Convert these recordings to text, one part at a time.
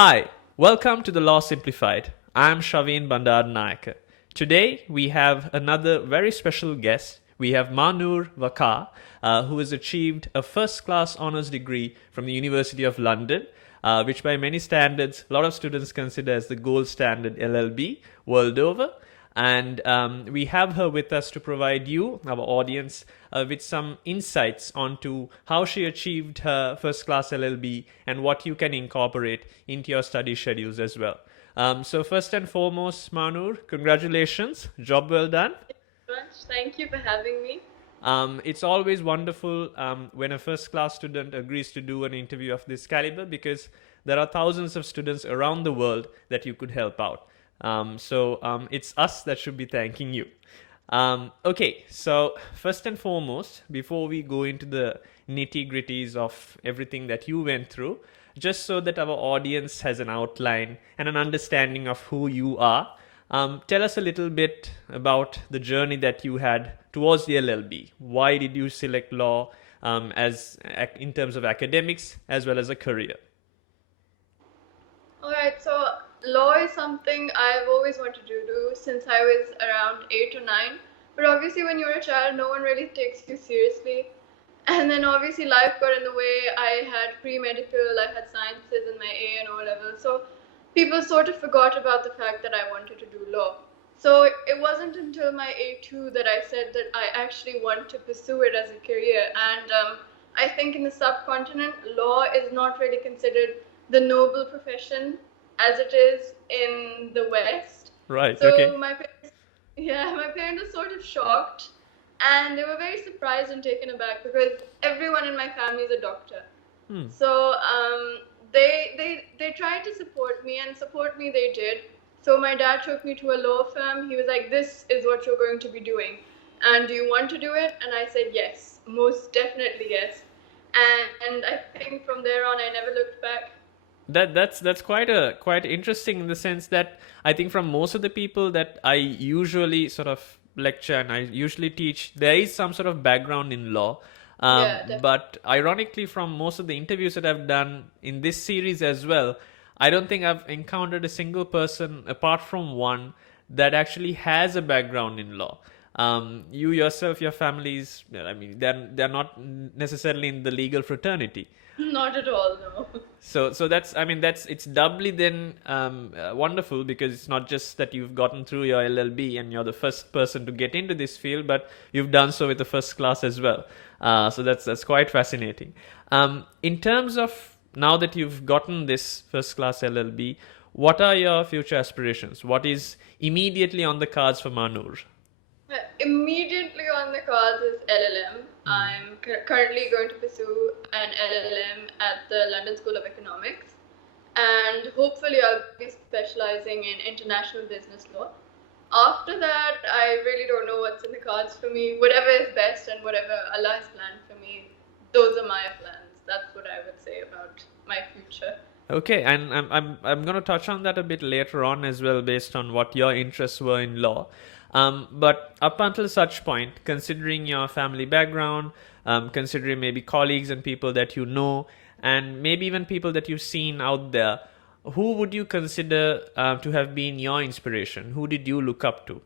Hi, welcome to the Law Simplified. I'm Shaveen Bandaranaike. Today we have another very special guest. We have Mahnoor Waqar, who has achieved a first-class honors degree from the University of London, which by many standards, a lot of students consider as the gold standard LLB world over. And we have her with us to provide you, our audience, with some insights onto how she achieved her first class LLB and what you can incorporate into your study schedules as well. So first and foremost, Manur, congratulations, job well done. Thank you for having me. It's always wonderful when a first class student agrees to do an interview of this caliber because there are thousands of students around the world that you could help out. So it's us that should be thanking you. Okay, so first and foremost, before we go into the nitty gritties of everything that you went through, just so that our audience has an outline and an understanding of who you are, tell us a little bit about the journey that you had towards the LLB. Why did you select law as in terms of academics as well as a career? All right, so law is something I've always wanted to do since I was around 8 or 9. But obviously, when you're a child, no one really takes you seriously. And then obviously, life got in the way. I had pre-medical, I had sciences in my A and O level. So people sort of forgot about the fact that I wanted to do law. So it wasn't until my A2 that I said that I actually want to pursue it as a career. And I think in the subcontinent, law is not really considered the noble profession as it is in the West. Right, okay. So my parents were sort of shocked, and they were very surprised and taken aback because everyone in my family is a doctor. So they tried to support me, and support me they did. So my dad took me to a law firm. He was like, "This is what you're going to be doing, and do you want to do it?" And I said, "Yes, most definitely yes." And I think from there on, I never looked back. That's quite interesting in the sense that I think from most of the people that I usually sort of lecture and I usually teach, there is some sort of background in law. Yeah, definitely. But ironically, from most of the interviews that I've done in this series as well, I don't think I've encountered a single person apart from one that actually has a background in law. You yourself, your families, I mean, they're not necessarily in the legal fraternity. Not at all, no. So that's, I mean, that's, it's doubly then wonderful because it's not just that you've gotten through your LLB and you're the first person to get into this field, but you've done so with the first class as well. So that's quite fascinating. In terms of now that you've gotten this first class LLB, what are your future aspirations? What is immediately on the cards for Manur? Immediately on the cards is LLM. I'm currently going to pursue an LLM at the London School of Economics, and hopefully I'll be specializing in international business law. After that, I really don't know what's in the cards for me. Whatever is best and whatever Allah has planned for me, those are my plans. That's what I would say about my future. Okay, and I'm going to touch on that a bit later on as well, based on what your interests were in law. But up until such point, considering your family background, considering maybe colleagues and people that you know, and maybe even people that you've seen out there, who would you consider to have been your inspiration? Who did you look up to?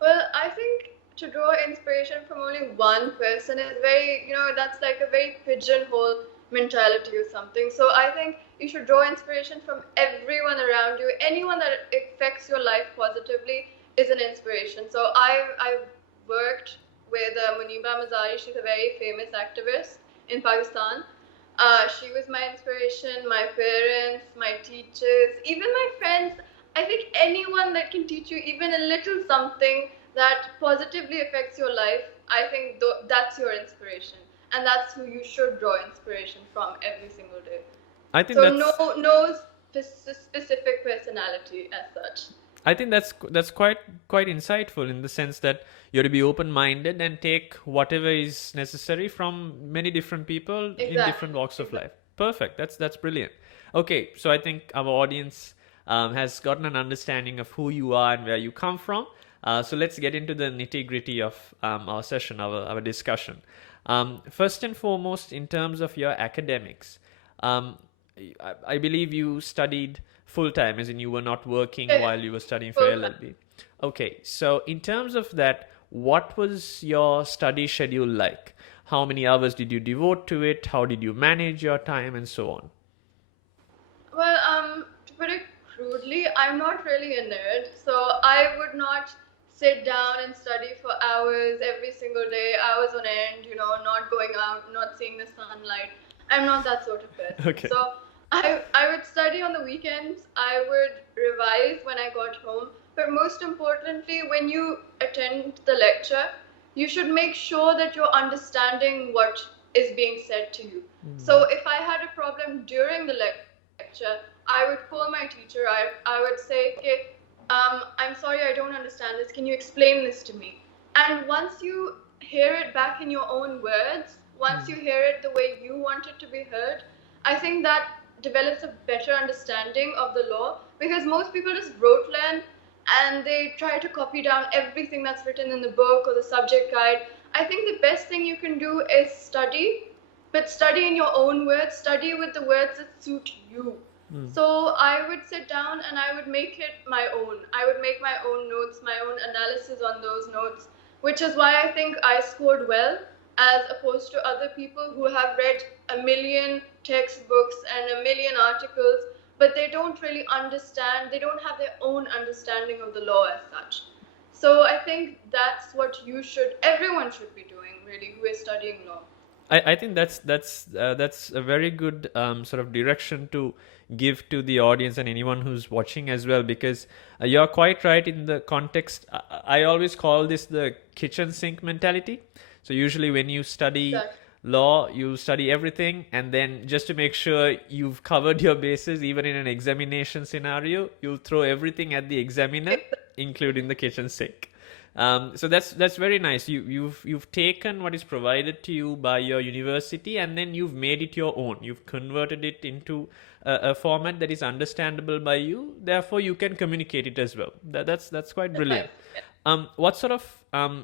Well, I think to draw inspiration from only one person is that's like a very pigeonhole mentality or something. So I think you should draw inspiration from everyone around you. Anyone that affects your life positively is an inspiration. So I worked with Muniba Mazari. She's a very famous activist in Pakistan. She was my inspiration, my parents, my teachers, even my friends. I think anyone that can teach you even a little something that positively affects your life, I think that's your inspiration. And that's who you should draw inspiration from every single day. I think So that's no specific personality as such. I think that's quite insightful in the sense that you have to be open-minded and take whatever is necessary from many different people in different walks of life. Perfect. That's brilliant. Okay, so I think our audience has gotten an understanding of who you are and where you come from. So let's get into the nitty-gritty of our session, our discussion. First and foremost, in terms of your academics, I believe you studied full time, as in you were not working Yes, while you were studying for full time. LLB. Okay, so in terms of that, what was your study schedule like? How many hours did you devote to it? How did you manage your time, and so on? Well, to put it crudely, I'm not really a nerd, so I would not sit down and study for hours every single day, hours on end, not going out, not seeing the sunlight. I'm not that sort of person. Okay. So I would study on the weekends, I would revise when I got home, but most importantly, when you attend the lecture, you should make sure that you're understanding what is being said to you. So if I had a problem during the lecture, I would call my teacher. I would say, okay, I'm sorry, I don't understand this. Can you explain this to me? And once you hear it back in your own words, once you hear it the way you want it to be heard, I think that develops a better understanding of the law, because most people just rote learn and they try to copy down everything that's written in the book or the subject guide. I think the best thing you can do is study, but study in your own words, study with the words that suit you. So I would sit down and I would make it my own. I would make my own notes, my own analysis on those notes, which is why I think I scored well as opposed to other people who have read a million textbooks and a million articles, but they don't really understand, they don't have their own understanding of the law as such. So I think that's what everyone should be doing, really, who is studying law. I think that's a very good sort of direction to give to the audience and anyone who's watching as well, because you're quite right in the context. I always call this the kitchen sink mentality. So usually when you study Exactly. law, you study everything, and then just to make sure you've covered your bases, even in an examination scenario, you throw everything at the examiner, including the kitchen sink. So that's very nice. You've taken what is provided to you by your university, and then you've made it your own. You've converted it into a format that is understandable by you. Therefore, you can communicate it as well. That's quite brilliant. What sort of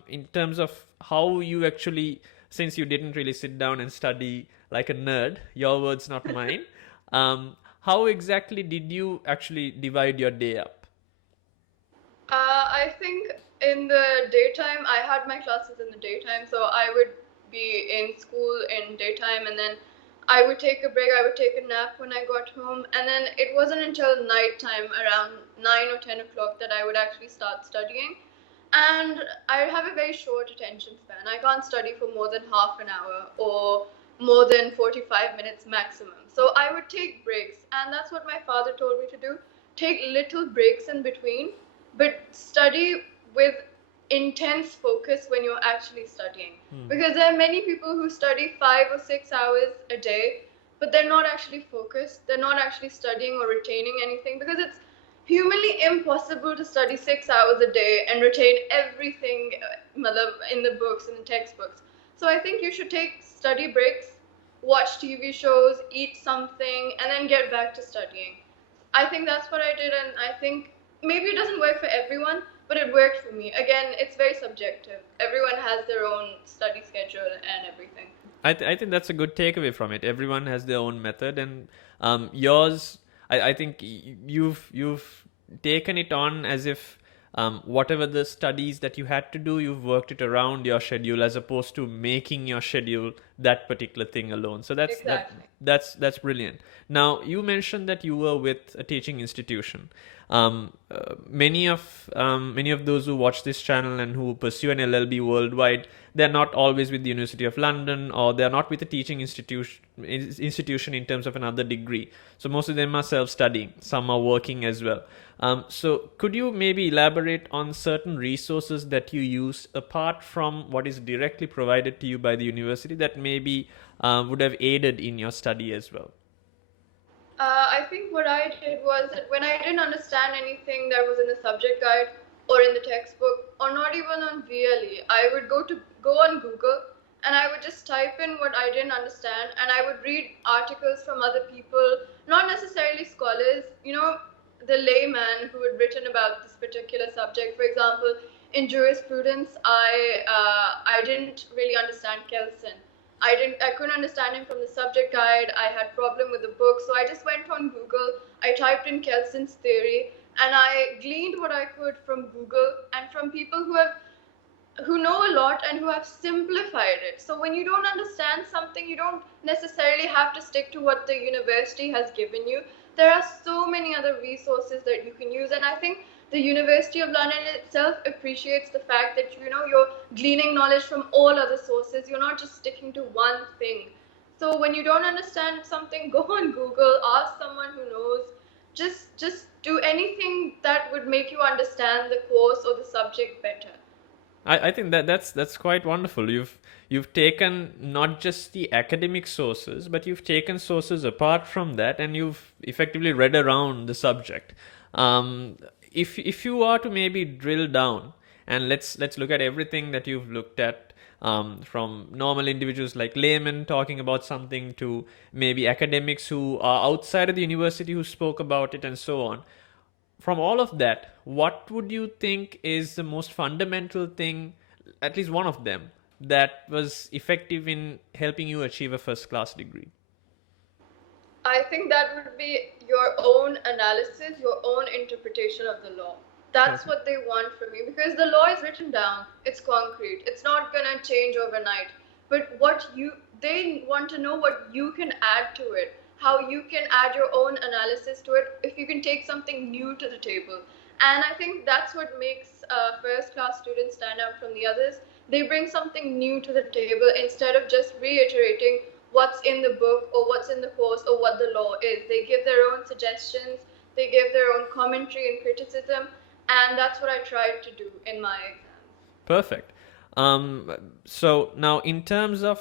in terms of how you actually, since you didn't really sit down and study like a nerd, your words, not mine. How exactly did you actually divide your day up? I think in the daytime, I had my classes in the daytime, so I would be in school in daytime, and then I would take a break, I would take a nap when I got home, and then it wasn't until nighttime, around 9 or 10 o'clock, that I would actually start studying. And I have a very short attention span. I can't study for more than half an hour or more than 45 minutes maximum. So I would take breaks, and that's what my father told me to do. Take little breaks in between, but study with intense focus when you're actually studying. Because there are many people who study 5 or 6 hours a day, but they're not actually focused. They're not actually studying or retaining anything, because it's humanly impossible to study 6 hours a day and retain everything in the books, in the textbooks. So I think you should take study breaks, watch TV shows, eat something, and then get back to studying. I think that's what I did, and I think maybe it doesn't work for everyone, but it worked for me. Again, it's very subjective. Everyone has their own study schedule and everything. I think that's a good takeaway from it. Everyone has their own method, and yours, I think you've taken it on as if whatever the studies that you had to do, you've worked it around your schedule, as opposed to making your schedule that particular thing alone. So Exactly. that's brilliant. Now, you mentioned that you were with a teaching institution. Many of those who watch this channel and who pursue an LLB worldwide, they're not always with the University of London, or they're not with a teaching institution in terms of another degree. So most of them are self-studying. Some are working as well. So could you maybe elaborate on certain resources that you use apart from what is directly provided to you by the university that maybe would have aided in your study as well? I think what I did was that when I didn't understand anything that was in the subject guide or in the textbook, or not even on VLE, I would go on Google and I would just type in what I didn't understand, and I would read articles from other people, not necessarily scholars, the layman who had written about this particular subject. For example, in jurisprudence, I didn't really understand Kelsen. I couldn't understand him from the subject guide. I had problem with the book, so I just went on Google. I typed in Kelson's theory, and I gleaned what I could from Google and from people who know a lot and who have simplified it. So when you don't understand something, you don't necessarily have to stick to what the university has given you. There are so many other resources that you can use, and I think the University of London itself appreciates the fact that you're gleaning knowledge from all other sources. You're not just sticking to one thing. So when you don't understand something, go on Google, ask someone who knows. Just do anything that would make you understand the course or the subject better. I think that's quite wonderful. You've taken not just the academic sources, but you've taken sources apart from that, and you've effectively read around the subject. If you are to maybe drill down, and let's look at everything that you've looked at, from normal individuals like laymen talking about something to maybe academics who are outside of the university who spoke about it and so on. From all of that, what would you think is the most fundamental thing, at least one of them, that was effective in helping you achieve a first class degree? I think that would be your own analysis, your own interpretation of the law. That's what they want from you, because the law is written down, it's concrete, it's not going to change overnight. But they want to know what you can add to it, how you can add your own analysis to it, if you can take something new to the table. And I think that's what makes first class students stand out from the others. They bring something new to the table instead of just reiterating what's in the book or what's in the course or what the law is. They give their own suggestions, they give their own commentary and criticism, and that's what I tried to do in my exams. Perfect. So now, in terms of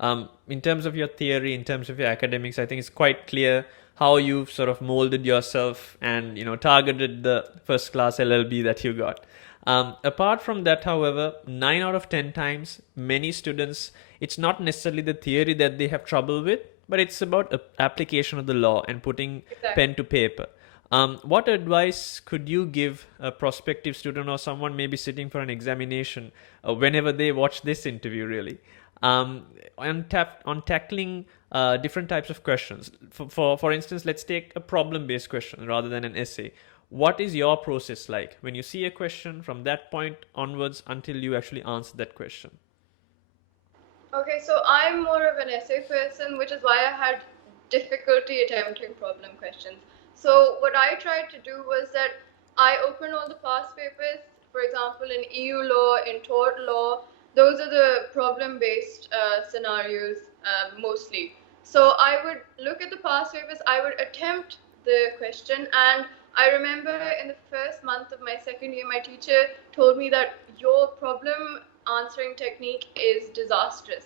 your theory, in terms of your academics, I think it's quite clear how you've sort of molded yourself and targeted the first class LLB that you got. Apart from that, however, 9 out of 10 times, many students, it's not necessarily the theory that they have trouble with, but it's about application of the law and putting pen to paper. What advice could you give a prospective student or someone maybe sitting for an examination whenever they watch this interview, really, on tackling different types of questions? For instance, let's take a problem-based question rather than an essay. What is your process like when you see a question from that point onwards until you actually answer that question? Okay, so I'm more of an essay person, which is why I had difficulty attempting problem questions. So what I tried to do was that I opened all the past papers, for example, in EU law, in tort law. Those are the problem-based scenarios mostly. So I would look at the past papers, I would attempt the question, and I remember in the first month of my second year, my teacher told me that your problem answering technique is disastrous.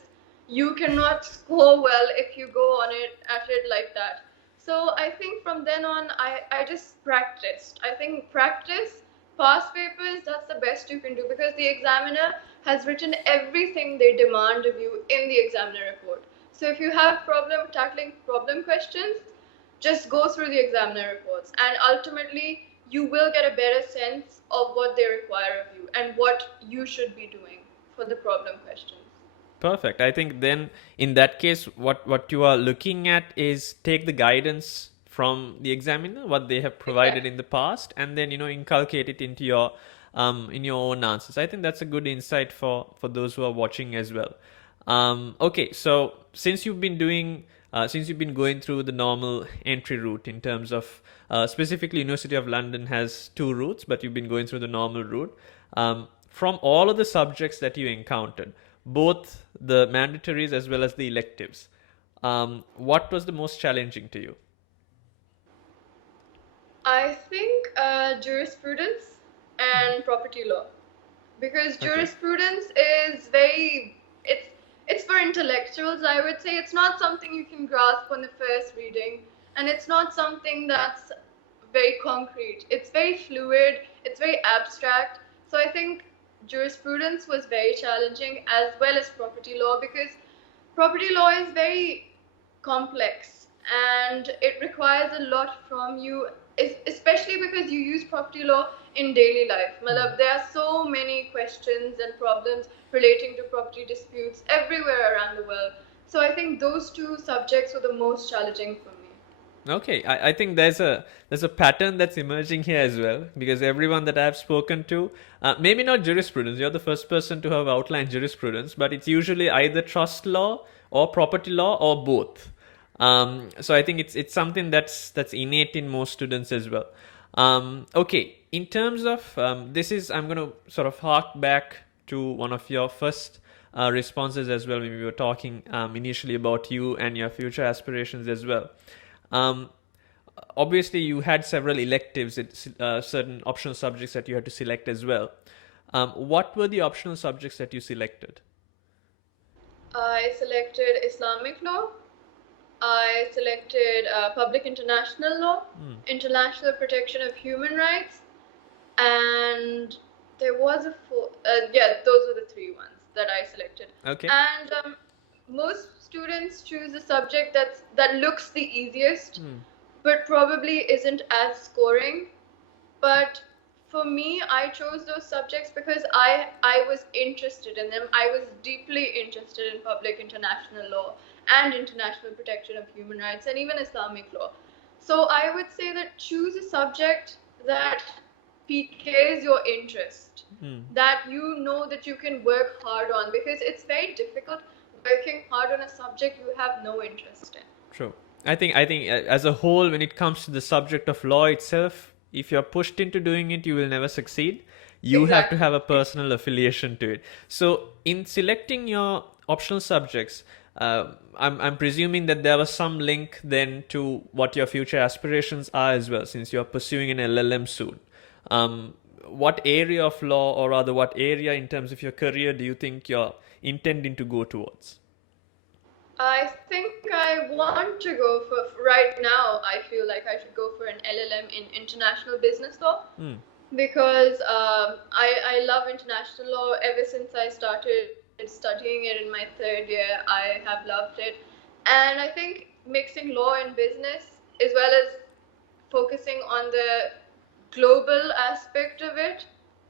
You cannot score well if you go at it like that. So I think from then on, I just practiced. I think practice, past papers, that's the best you can do, because the examiner has written everything they demand of you in the examiner report. So if you have problem tackling problem questions, just go through the examiner reports, and ultimately you will get a better sense of what they require of you and what you should be doing for the problem questions. Perfect. I think then in that case, what you are looking at is take the guidance from the examiner, what they have provided in the past, and then inculcate it into your in your own answers. I think that's a good insight for those who are watching as well. Okay, so since you've been going through the normal entry route in terms of specifically University of London has 2 routes, but you've been going through the normal route. From all of the subjects that you encountered, both the mandatories as well as the electives, what was the most challenging to you? I think jurisprudence and property law, because jurisprudence is it's for intellectuals. I would say it's not something you can grasp on the first reading, and it's not something that's very concrete. It's very fluid, it's very abstract. So I think jurisprudence was very challenging, as well as property law, because property law is very complex and it requires a lot from you, especially because you use property law in daily life. Matlab, there are so many questions and problems relating to property disputes everywhere around the world. So I think those two subjects were the most challenging for me. Okay, I think there's a pattern that's emerging here as well, because everyone that I've spoken to, maybe not jurisprudence, you're the first person to have outlined jurisprudence, but it's usually either trust law or property law or both. So I think it's something that's innate in most students as well. Okay, in terms of this is I'm going to sort of hark back to one of your first responses as well when we were talking initially about you and your future aspirations as well. Um, Obviously, you had several electives, certain optional subjects that you had to select as well. What were the optional subjects that you selected? I selected Islamic law. I selected public international law, international protection of human rights, and there was a four. Yeah, those were the three ones that I selected. Okay. And most students choose a subject that looks the easiest, but probably isn't as scoring. But for me, I chose those subjects because I was interested in them. I was deeply interested in public international law and international protection of human rights and even Islamic law. So I would say that choose a subject that piques your interest, that you know that you can work hard on, because it's very difficult working hard on a subject you have no interest in. True. I think as a whole, when it comes to the subject of law itself, if you're pushed into doing it, you will never succeed. You have to Exactly. have a personal affiliation to it. So, in selecting your optional subjects, I'm presuming that there was some link then to what your future aspirations are as well, since you're pursuing an LLM soon. What area of law, or rather, what area in terms of your career, do you think you're intending to go towards? I think I want to go for right now. I feel like I should go for an LLM in international business law, because I love international law. Ever since I started studying it in my third year, I have loved it. And I think mixing law and business, as well as focusing on the global aspect of it,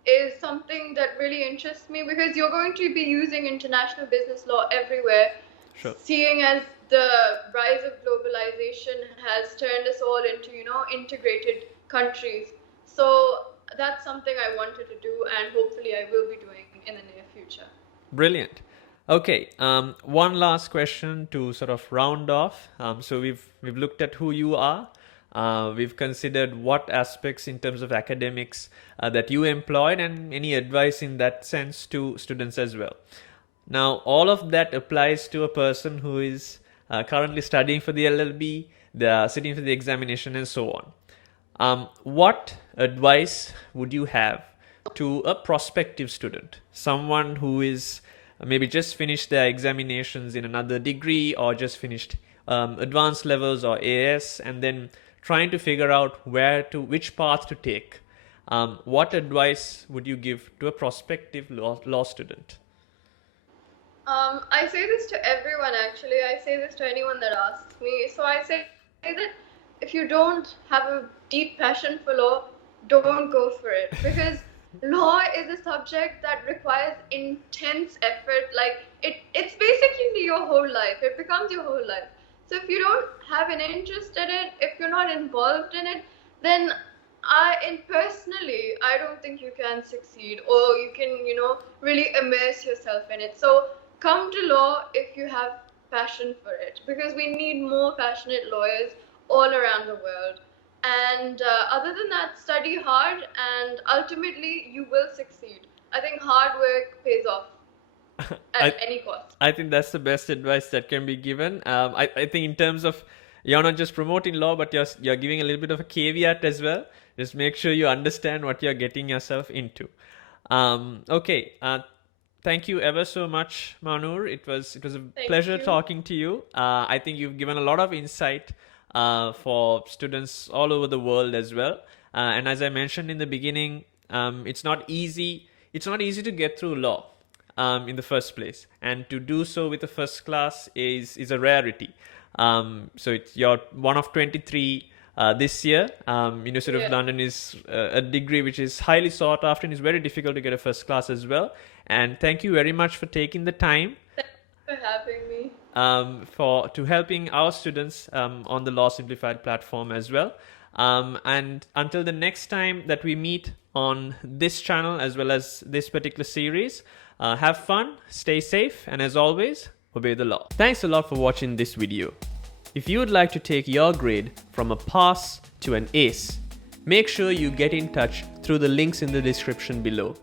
is something that really interests me, because you're going to be using international business law everywhere. Sure. Seeing as the rise of globalization has turned us all into, integrated countries. So that's something I wanted to do, and hopefully I will be doing in the near future. Brilliant. Okay, one last question to sort of round off. So we've looked at who you are. We've considered what aspects in terms of academics that you employed, and any advice in that sense to students as well. Now, all of that applies to a person who is currently studying for the LLB, they're sitting for the examination, and so on. What advice would you have to a prospective student, someone who is maybe just finished their examinations in another degree, or just finished advanced levels or AS, and then trying to figure out which path to take? What advice would you give to a prospective law student? I say this to everyone actually. I say this to anyone that asks me. So I say that if you don't have a deep passion for law, don't go for it, because law is a subject that requires intense effort. Like it's basically your whole life. It becomes your whole life. So if you don't have an interest in it, if you're not involved in it, then personally, I don't think you can succeed, or you can, really immerse yourself in it. So come to law if you have passion for it, because we need more passionate lawyers all around the world. And other than that, study hard, and ultimately you will succeed. I think hard work pays off at any cost. I think that's the best advice that can be given. I think in terms of, you're not just promoting law, but you're giving a little bit of a caveat as well. Just make sure you understand what you're getting yourself into. Okay. Thank you ever so much, Mahnoor. It was a pleasure you. talking to you. I think you've given a lot of insight for students all over the world as well. And as I mentioned in the beginning, it's not easy. It's not easy to get through law in the first place, and to do so with a first class is a rarity. So you're one of 23 this year. Sort of Yeah. London is a degree which is highly sought after and is very difficult to get a first class as well. And thank you very much for taking the time Thanks for having me. to helping our students on the Law Simplified platform as well. And until the next time that we meet on this channel as well as this particular series, have fun, stay safe, and as always, obey the law. Thanks a lot for watching this video. If you would like to take your grade from a pass to an ace, make sure you get in touch through the links in the description below.